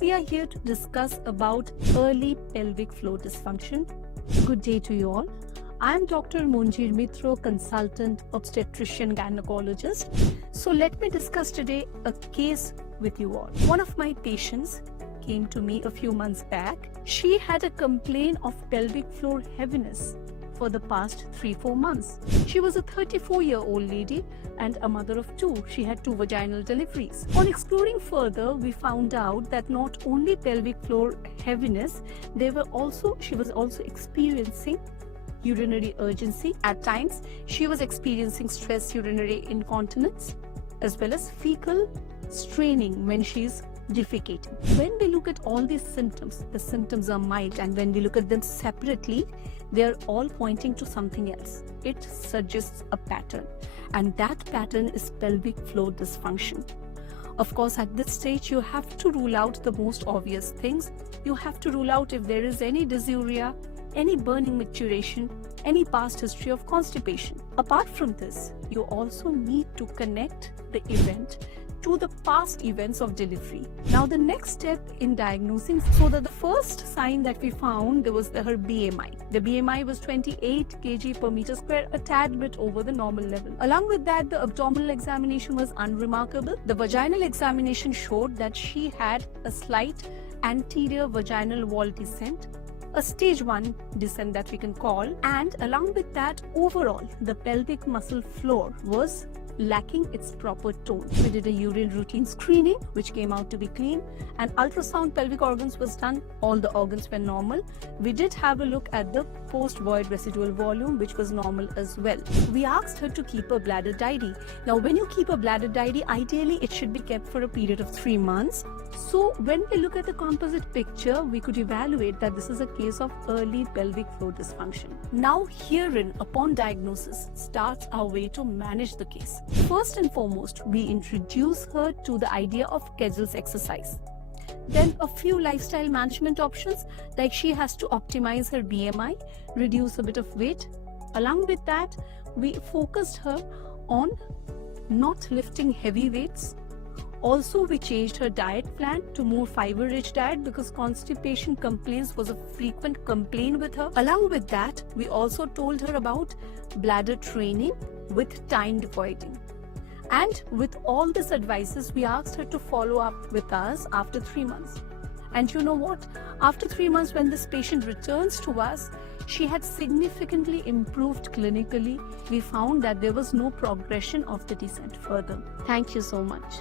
we are here to discuss about early pelvic floor dysfunction. Good day to you all. I am Dr. Manjir Mitra, consultant obstetrician gynecologist. So let me discuss today a case with you all. One of my patients came to me a few months back. She had a complaint of pelvic floor heaviness for the past 3-4 months. She was a 34-year-old lady and a mother of 2. She had 2 vaginal deliveries. On exploring further, we found out that not only pelvic floor heaviness, she was also experiencing urinary urgency. At times, she was experiencing stress urinary incontinence as well as fecal straining when she is defecating. When we look at all these symptoms, the symptoms are mild, and when we look at them separately, they are all pointing to something else. It suggests a pattern, and that pattern is pelvic floor dysfunction. Of course, at this stage, you have to rule out the most obvious things. You have to rule out if there is any dysuria, any burning maturation, any past history of constipation. Apart from this, you also need to connect the event to the past events of delivery. Now, the next step in diagnosing, so that the first sign that we found, there was her BMI. The BMI was 28 kg per meter square, a tad bit over the normal level. Along with that, the abdominal examination was unremarkable. The vaginal examination showed that she had a slight anterior vaginal wall descent, a stage 1 descent that we can call, and along with that, overall, the pelvic muscle floor was lacking its proper tone. We did a urine routine screening, which came out to be clean, and ultrasound pelvic organs was done. All the organs were normal. We did have a look at the post-void residual volume, which was normal as well. We asked her to keep a bladder diary. Now, when you keep a bladder diary, ideally it should be kept for a period of 3 months. So when we look at the composite picture, we could evaluate that this is a case of early pelvic floor dysfunction. Now, herein, upon diagnosis, starts our way to manage the case. First and foremost, we introduce her to the idea of Kegel's exercise. Then a few lifestyle management options, like she has to optimize her BMI, reduce a bit of weight. Along with that, we focused her on not lifting heavy weights. Also, we changed her diet plan to more fiber-rich diet because constipation complaints was a frequent complaint with her. Along with that, we also told her about bladder training with timed voiding. And with all these advices, we asked her to follow up with us after 3 months. And you know what? After 3 months, when this patient returns to us, she had significantly improved clinically. We found that there was no progression of the descent further. Thank you so much.